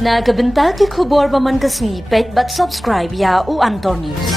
Nagabenta ki khubor baman kasni pet but subscribe ya u Antor News.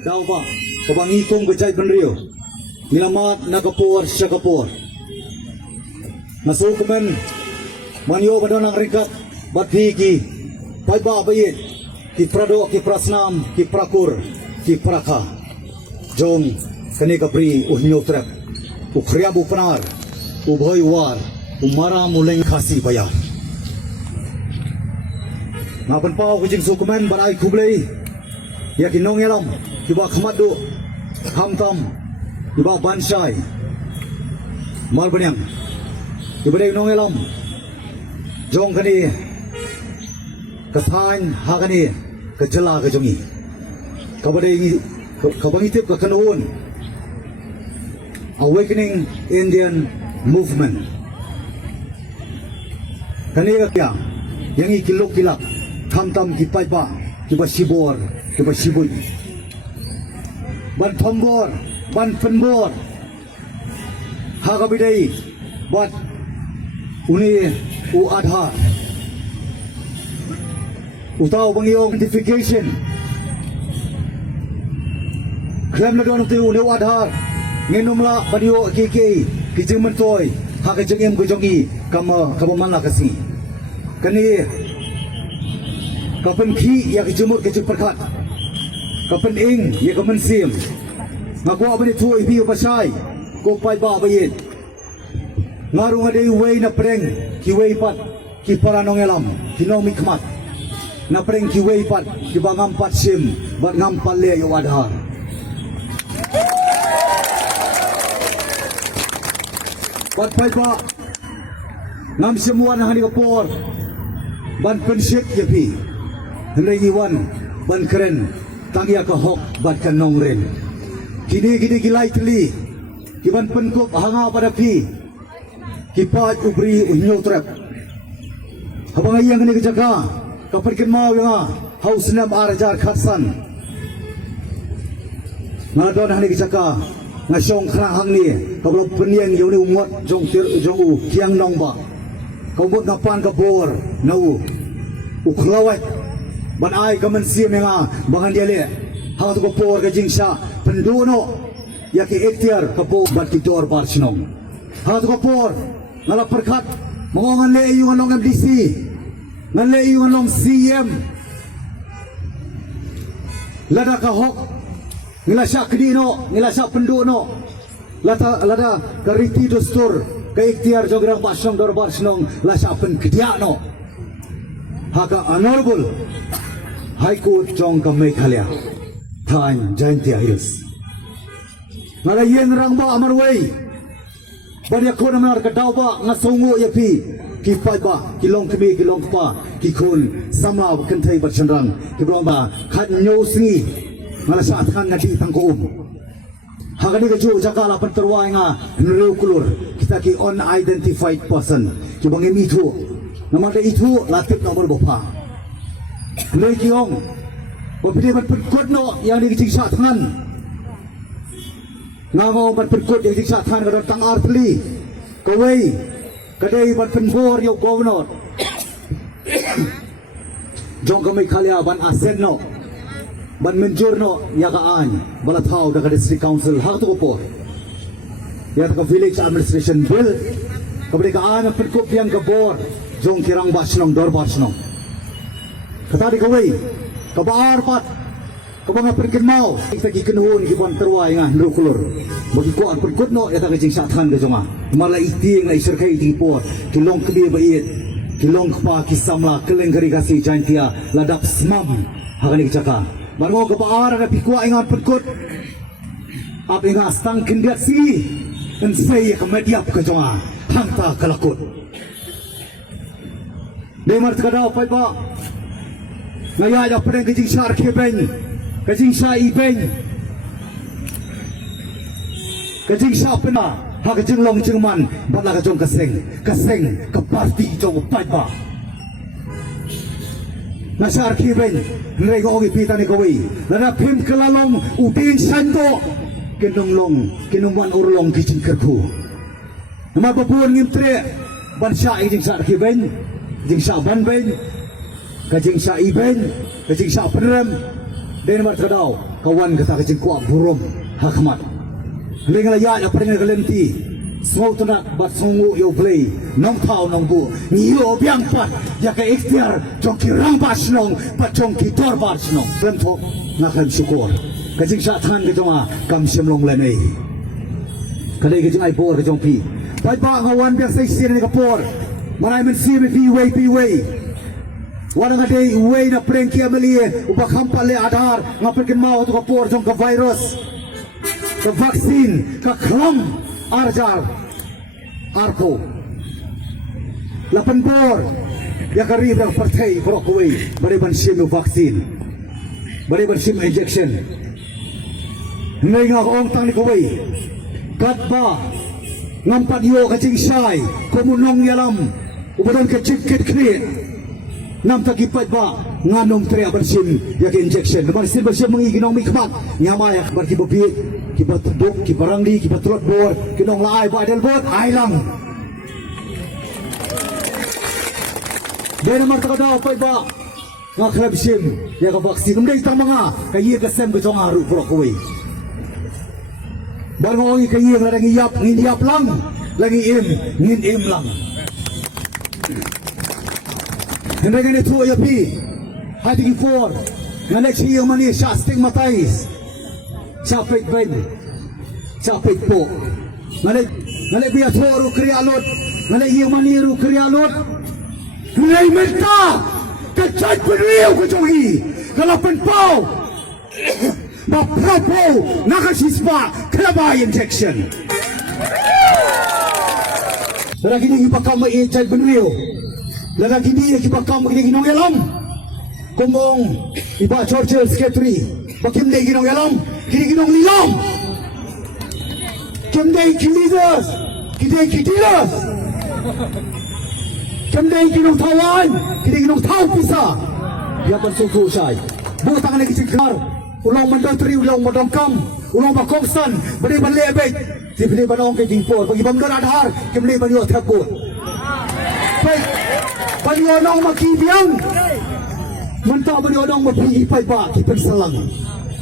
Dalba, kabangi kong gajay penrio, nilamat nakapur syakapur. Nasukumen, manyo badonang rikat, bathi ki, paiba bayit, ki prado, ki prasnam, ki prakur, ki praka. Jong kani kapri uhnyo trap, ukriabu penar, ubhoy war, umara muleng khasi bayar. Ngapan pau kujing sukumen barai kublei, ya kinong elam. Kiba khamadu hamtam kiba bansai mal banyang kiba dei nong elam jong kani kathain hagani kajala kajongi kabadei kabangi tip ka kanun Awakening Indian Movement kani ka yang ikilok kilak hamtam kipai ba kiba sibor kiba sibui ban pembor, ban penbor, hagabidai, buat uni u adha, utau bangiong identification, klaim na doon uni u adha, nginumla banyo kiki, kijeng mentoy, hagajeng em kujongi, kamamala kasi, kani kapan ki ya kijemut kijeng perkat. Kapan ing ya kapan sim ngagwa ba ni tuoi biyo pasay ko pay ba bayit ngarung ade way na preng ki way pat ki paranong elam kinong mikmat na preng ki way pat ki bangam pat sim bat ngampal le yo adhar pat pay ba ngam semua na hani kapor ban pensyek yapi henry iwan ban keren tangya ka hok bat kan nongren kini gilai teli kiban penkop hanga pada pi kipat ubri unyo trap habang ayang ni kejaga kapan ken mau yang haus nam arjar khatsan ngadon hani kejaga ngasong khra hang ni kablo penien yo ni umot jong tir jong u kiang nong ba kabot ngapan ka bor nau uklawat ban ai kaman siam nga bangan dia le ha to ko por ka jingsha penduno ya ki ektiar ka po bat ki dor bar sinong ha to ko por ngala perkat mongongan le yu nong MDC ngan le yu nong CM lada ka hok ngila sya kedino ngila sya penduno lada ka riti dustur ka ektiar jograng basong dor bar sinong la sya pen kedia no ha ka honorable High Court Jong ka Meghalaya Than Jaintia Hills ngala yen rang ba amar way banyak ko naman ka daw ba nga songo yapi ki pai ba kilong kemi kilong pa ki kun sama kan thai bat chanrang ki ba khan nyo singi ngala sa atkan ngadi tang ko hagani ka ju jakala panterwa nga nrew kulur kita ki unidentified person ki bangim itu Namun ada itu latip nomor bapa. Loi kiong. Bapili man perkut no yang digijing satan. Ngamo man perkut yang digijing satan kadang tang artli. Kawai kadai man penfor yo governor. Jong kami khalia ban asen no. Ban menjur no yagaan balathaw da district council hak to po. Ya ka village administration bill. Kemerdekaan perkut yang kebor. Jong kirang basnong dor basnong. Kata di kawai, kabar pat, kabang perkin mau, kita gikenhun giban terwai ngah nukulur. Bagi kuat perkut no, ya tak kecing satan ke jonga. Malah iting na isur kai dipor, kilong kebi bait, kilong kpa kisamla keleng kari kasih jantia ladap smam hakan ikcaka. Baru kabar ada pikua ingat perkut. Apa ingat stang kendiat si, dan saya kemediap ke jonga, hangta kelakut. Demar terkadau apa pak? Ngaya ada pedang kecing syar kebeng, kecing syar ibeng, kecing syar pena, hak kecing long cengman, bala kecong keseng ke parti jong apa pak? Nasar kebeng, nrego ogi pita ni kawi, nara pim kelalong udin santo, kenong man urlong kecing kerku. Nama babuan ngimtre, ban syar kecing syar kebeng. Jing sa ban ben, kajing sa iben, kajing sa penerem, dan mat kadau kawan kata kajing kuat burom hakmat. Lengan ya ya pernah kelenti, semua tunak bat songu yo play, nong tau nong bu, niyo biang pat, ya ke ikhtiar jongki rambas nong, pat jongki torbas nong, bentuk nakam syukur. Kajing sa tan gitu mah kam semlong lenai. Kadai kajing ai por kajong pi, pai ba ngawan biang seksi ni kapor. Maray men si me piway warang ade way na prengki amalie ubak hampale adhar ngaperken mau to kapor jong ka virus ka vaksin ka klam arjar arko lapan por ya karib ang partai korokwe bare ban sim vaksin bare ban sim injection ngai nga ong tang ni kawai katba ngampat yo kacing sai komunong yalam ubadon ke cikit krit nam tagipat ba nganom tre abarsim yak injection naman sil ba siya mangiginong mikmat nyamay akbar ki babi ki batubok ki barangdi ki batrot bor kinong laay ba adel bot ay lang naman takadaw pa ba nga krabsim yak vaksin umday tang mga kayi kasem ko jong aru pro kowe baru orang kayi lang ngiyap lang lagi ngin lang. Hendak ini tu ya pi, hati kifor, nganek siya mani siya stigmatize, siya pek ben, siya pek po, nganek biya tuaru krialot, nganek iya mani ru krialot, nganek menta, kacay penriyaw kajongi, kalapan pau, maprapo, nakasispa, kalabay injection. Lagi ni ipakam i-chay penriyaw. Lagi ni ipakam ginong yalam. Kumong iba Churchill Secretary. Bakim day ginong yalam. Ginong lilam. Kim day kilidas. Kiday kitilas. Kim day ginong tawan. Kiday ginong taw pisa. Yapan susu say. Butang lagi sikar. Ulang mandotri, ulang madongkam. Ulang bakongsan. Beri banlebek. Sibili banong kay jingpor. Pag ibang adhar. Kimli banyo tapot. Baik. Banyo makibiyang. Manta banyo mapihipay ba. Kipag salang.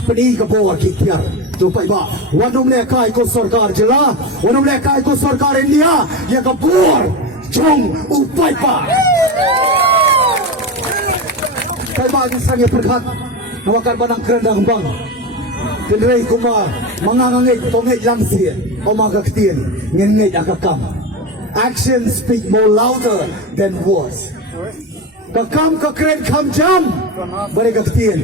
Panihi ka po kikyar. Tupay ba. Wanong lekay ko sarkar jela. Wanong lekay ko sarkar India. Ya kapur. Chong upay pa. Kay ba ang isang iperkat. Nawakan ba ng kerendang bang. Kenray kuma. Mangangangit tongit lang siya. O magkaktiyan. Ngengit akakam. Actions speak more louder than words. Kakam kakren kam jam. Bari kaktiyan.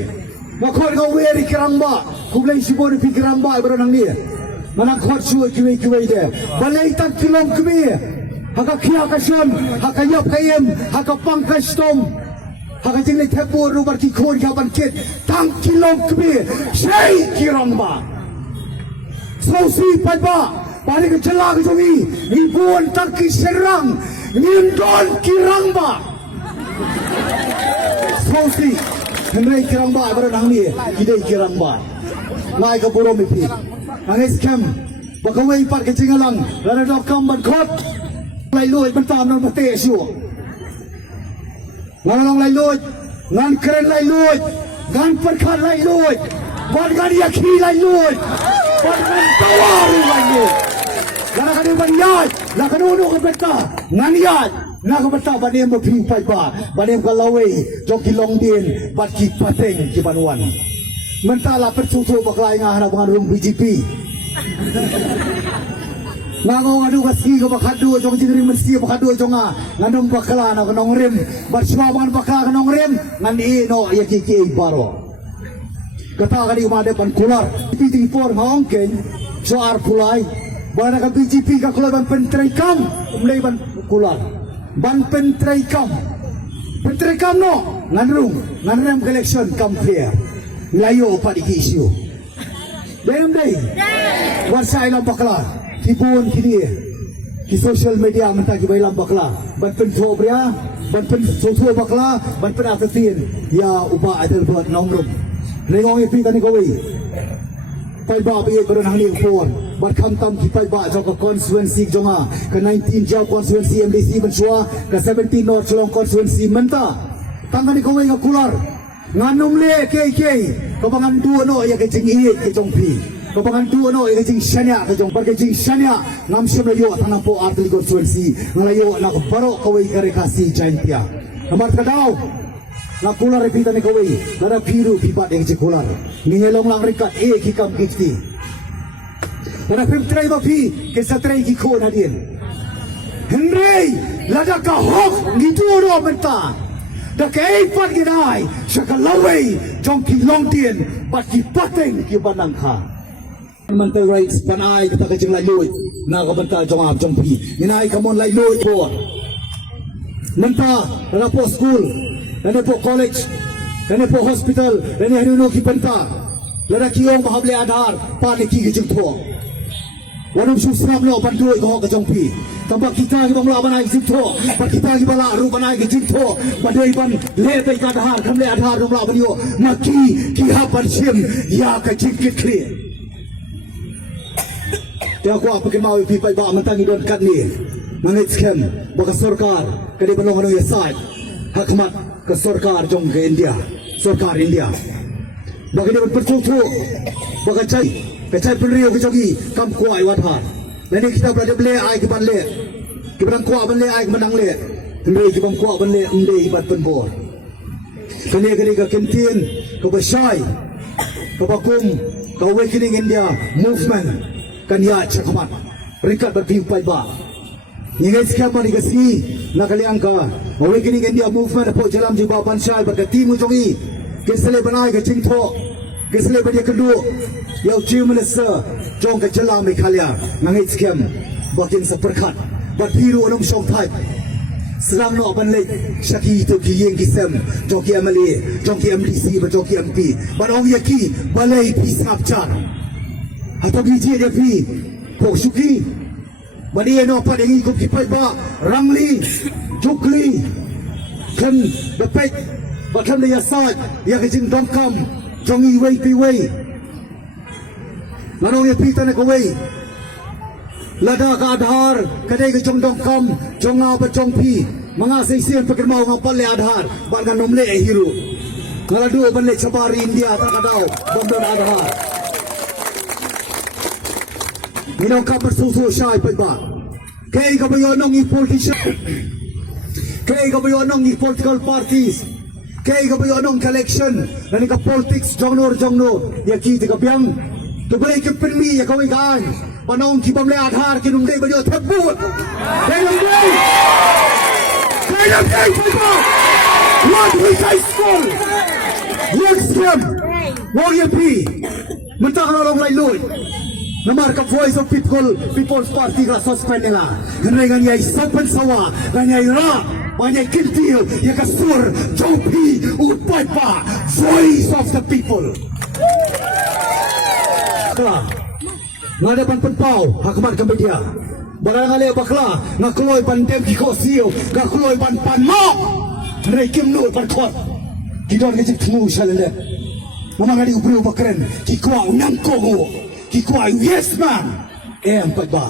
Makot ka weri kiramba. Kumlay sibo ni pikiramba. Ibaro nang niya. Manakot suwa kiwi de. Balay tag kilong kumi. Hakakiya kasyon. Hakayap kayem. Hakapang kastom. Hakating ni tepo rubar kikon kapan kit. Tang kilong kumi. Shay kiramba. Sausi padba. Balik ke celah ke jongi. Ibuan tak kiserang. Nindon kirang ba. Sosi Henry kirang ba baru nang ni kidai kirang ba ngai ka puro mi pi nang scam bakawai pat ke cingalang lana dok kam ban khot lai loi ban tam nang pate siu ngan long lai loi ngan keren lai loi ngan per khat lai loi ban gan ya khi lai loi ban gan tawaru lai loi lana kan ban yai la kan nu ka beta ngan yai nak beta banem mo ping pai ba banem ka lawe jok ki long dien bat ki pateng ki banwan mentala percucu baklai ngah na bangun BJP Nango ngadu kasi ko bakadu jong jingring mensi bakadu jonga nganong bakala na kanong rem barswa man bakala kanong rem ngan ino ya kiki baro kata kali umade pan kular piting por ngongken so ar pulai bana ka BJP ka kular ban pentrai kam umlei ban kular ban pentrai kam no nganrem election kam fair layo pa di isu Dem day. Wan sa ilang bakla. Kibun kini. Ki social media mentah ki ilang bakla. Ban pen sobria, ban pen soso bakla, ban pen atatin. Ya uba adel buat nomrum. Lengong ipi tani kowe. Pai ba bi ko nang ni phone. Ban kham tam ki pai ba jo ka constituency jonga. Ka 19 job constituency MDC ban swa, ka 17 North Chlong constituency menta. Tangani kowe nga kular. Nganum le KK kabangan dua no ya kecing iit ke jong pi kabangan dua no ya kecing shania ke jong par kecing shania ngam sim layo tanang po artli constituency ngalayo na baro kawai karekasi jaintia kamar kadau na pula repita ni kawai dara biru pipat yang cekular ningelong lang rikat kikam kikti dara pim tray ba pi ke satray ki ko nadien Henry lada ka hok ngiduro menta da kay pat ginay sa kalaway jong ki long dien bat ki pateng ki banang kha man tay rights panay kata kajing layoy na kabanta jong ab jong pi ginay kamon layoy po menta na po school na po college na po hospital na hanuno ki panta lada kiyong mahable adhar pa ni ki gijing po wanam susram lo banduy ko ka jong pi tambah kita ki bangla banai jinto pa kita ki bala ru banai ki jinto badai ban le tai ka dahar kham le adhar ru bla banio maki ki ha par sim ya ka jikit kli dia ko apa ke mau pi pai ba mantangi don kat ni mangit scam baka sarkar kadi balong ano ya side hakmat ke sarkar jong ke India sarkar India bagi dia bercucu baka cai penrio ke jogi kam kuai wadhar Nani kita berada beli ai ke banle. Kita berang kuat banle ai ke menang le. Hembei kita berang kuat banle umde ibat penbor. Kini ke kantin, ke besai, ke bakum, ke awakening India movement kan ya cakamat. Rikat berpimpai ba. Ningai sekian mari kasi nak kalian ka awakening India movement apa jalan juga bansai berkati mujongi. Kesele banai ke cinto. Kesele badia kedua. Yang Chief Minister jong ke jalan Meghalaya ngangit scam bakin seperkat bat biru anong syong type serang no ban lek syaki to ki yeng ki sem jong ki MLA jong ki MDC ba jong ki MP ban ong yaki balai pi sap chan atau biji dia pi po suki ban ye no pa dengi ko ki pai ba rangli jukli kan bepek ba kan dia sat ya ke jing dongkam jong i wei pi wei Larong ya pita na kaway lada ka adhar kadai ke jong dong kam jong apa jong pi mga sisian pagkirmaw nga pala adhar baga nomle hiru ngaladu banle sabari India takadaw bondon adhar minong ka bersusu syai pagba kay kabayonong i politician kay kabayonong i political parties kay kabayonong election nani ka politics jong no yaki ti kabyang Tubuhay ke penmi ya kawin kaan panong kibam le adhar kinum dei bajo thebut kayam dei papa what we say school what scam warrior p mentah orang lain loy namar ka voice of people's party ka suspend nila ganyan yai sapan sawa ganyan ra banyak kintil ya kasur jopi utpai pa voice of the people Ngada pan penpau hakmat kemedia barang ale bakla ngakloy pan dem ki kosio ngakloy pan mo Ray Kim no parkot. Kidon ngejik temu shalele. Mama ngadi ubru bakren. Kikwa unangko. Kikwa yes man. Empat ba.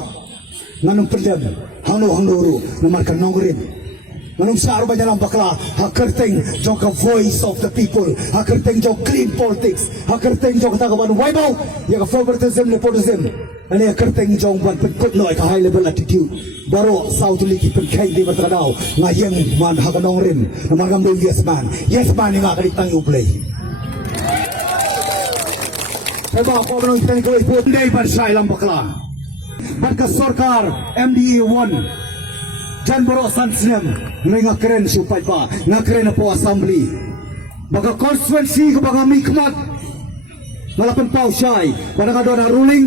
Nganong pendem. Hano ru. Namarkan nongrin. Nganong saro ba dalam bakla. Hakerteng jong ka voice of the people. Hakerteng jong clean politics. Hakerteng jong tagaban waibaw. Ya ka favoritism nepotism. Ani hakerteng jong ban penkut noi ka high level attitude. Baro South Liki penkai di bertadau. Ngayeng man hakanong rin. Namarkam do yes man. Yes man yang akan ditang uplay. Sebab apa menong kita ni kau ikut day bersai lam bakla. Barka Sorkar MDE 1 Jan Boro Sansnem Nga keren supaya pa Nga keren po assembly Baka constituency ko baka mikmat Ngalapan pao siya'y Pada nga doon na ruling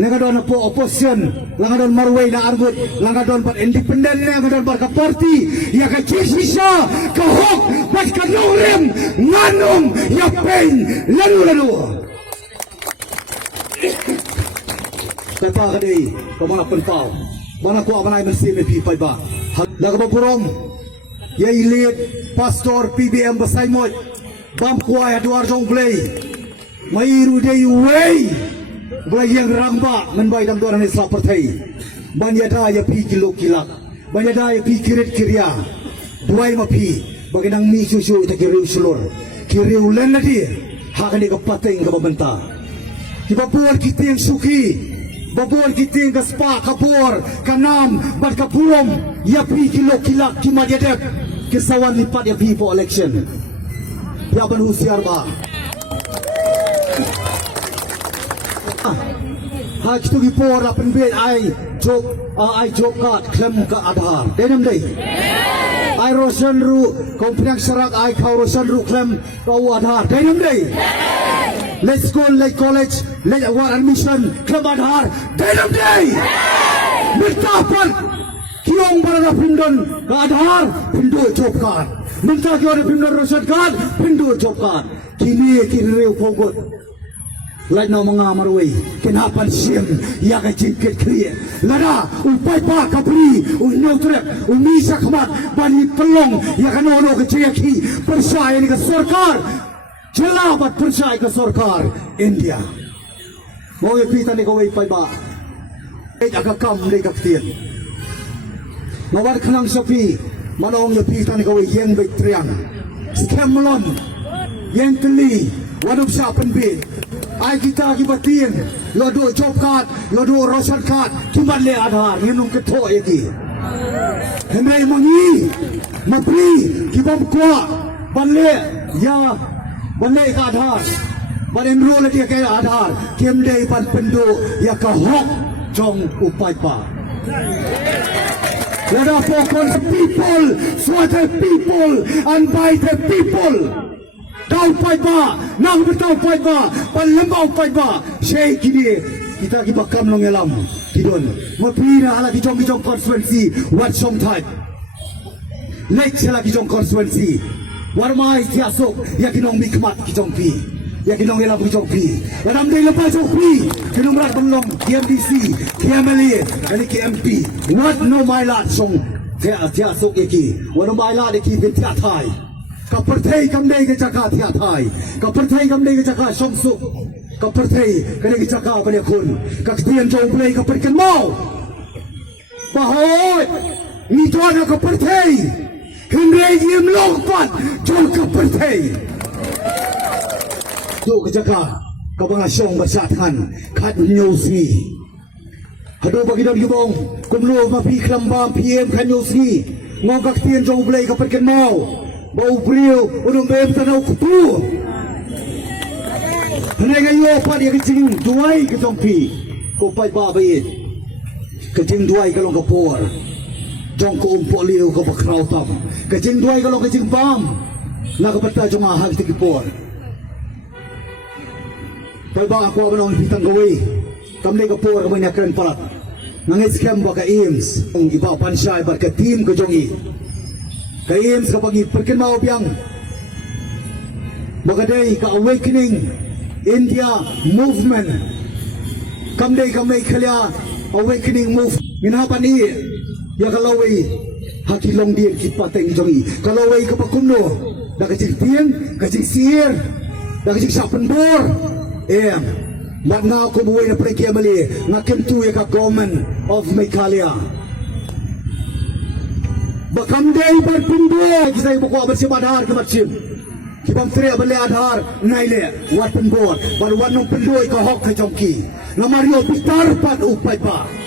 Nga doon na po opposition Nga doon marway na argot Nga doon pat independent Nga doon barka party Ya ka chismi siya Kahok Bat ka nurim Nganong Yapain Lalo Kata kadai kau mana pentau mana ku apa nak mesti mepi pai ba dah kau purom ya ilit pastor PBM besai mot bam kuai aduar jong play mai ru dei wei play yang ramba menbai dam doran Islam pertai banyada ya pi kilo kilak banyada ya pi kirit kiria buai mapi bagi nang mi susu ita kiriu sulur kiriu len lagi hakan ni kapateng ka babenta kibapuan kita yang suki Babor kita ke spa kapur kanam bat kapurom ya pi kilo kilak kimadedek kisawan lipat ya pi for election ya ban usiar ba ha kitu gipor la penbet ai job card klem ka Aadhaar denem dei ai rosan ru kompleks serak ai kau rosan ru klem ka Aadhaar denem dei Let's go, let college, let war admission, club Aadhaar, Denam Day! Minta pan, kiong barang pindon ke Aadhaar, pindu job card. Minta kiong pindon rosan card, pindu job card. Kini reu pogot. Lain no mengamar wei, kenapan sim, ya ke jingkit kriye. Lada, upai pa kapri, unotrek, umisa khamat, bani pelong, ya kan ono ke ceki, percaya ni ke Sorkar. Jelabat percaya ke Sorkar India. Mau pita ni kau ipai ba. Agak kam ni kaktian. Nawar kenang sapi. Manong pita ni kau yang baik triang. Skemelon. Yang keli. Wadup siapan bin. Ai kita kibatin. Lodo job card. Lodo rosan card. Kibat le Aadhaar. Nginung ketok yaki. Hemai mangi. Mapri. Kibab kuat. Banle. Ya. Banai ke Aadhaar, badan enroll dia ke Aadhaar, kem day pan pendu ya ke hok jong upai pa. Lada pokon people, for the people and by the people. Tau upai pa, nang betau upai pa, pan lembau upai pa. Syekh kini kita kibakam long elam kidon. Mapira ala kijong constituency what song type. Lek sila kijong constituency. Warmai tiasuk ya kinong mikmat kijong pi ya kinong elam kijong pi dalam day lepas jong pi kinong rat belong KMDC KMLA dan KMP what no mailat song tiasuk yaki what no mailat yaki bintia thai kaperthai kamdei ke caka tia thai kaperthai kamdei ke caka songsuk kaperthai kane ke caka bane kun kaktian jong play kaperkan mau bahoy ni tuan kaperthai Henry Yim Longpat Jol Kaperthai Duk kejaga Kabangasyong bersatan Kat Nyosri Hado bagi daun gibong Kumlo mapi kelambang PM kan Nyosri Ngogak tian jong belai kaperkan mau Bau beriu Unung bem tanau kutu Henry gayo pat ya kecing Duai ketong pi Kupai babait Kecing duai kalong kapor Jong ko umpok liu ko bakraw tam. Kecing duai kalau kecing pam. Nakapata jong ahal tikipor. Pagba ako ang pitang gawi. Kamli kapor kamay nakren parat. Nangit scam ba ka IMS. Ang iba pansya ibar ka team ko jongi. Ka IMS kapag iperkin mao biyang. Bagaday ka awakening India movement. Kamday kamay kalya awakening movement. Minapan Ya kalau hakilong dia kipateng jongi. Kalau kapakuno, dah kecil tiang, kecil sihir, dah kecil sapen bor. Mat ngau ko buhay na prekia mali, ngakem tu ya ka government of Meghalaya. Bakam day bar pundo, kita ibu ko abar si badar ke macam. Kibam tre abale adhar naile wat pembor, bar wanong pendoy ka hok ka jongki. Namario pitar pat upay pa.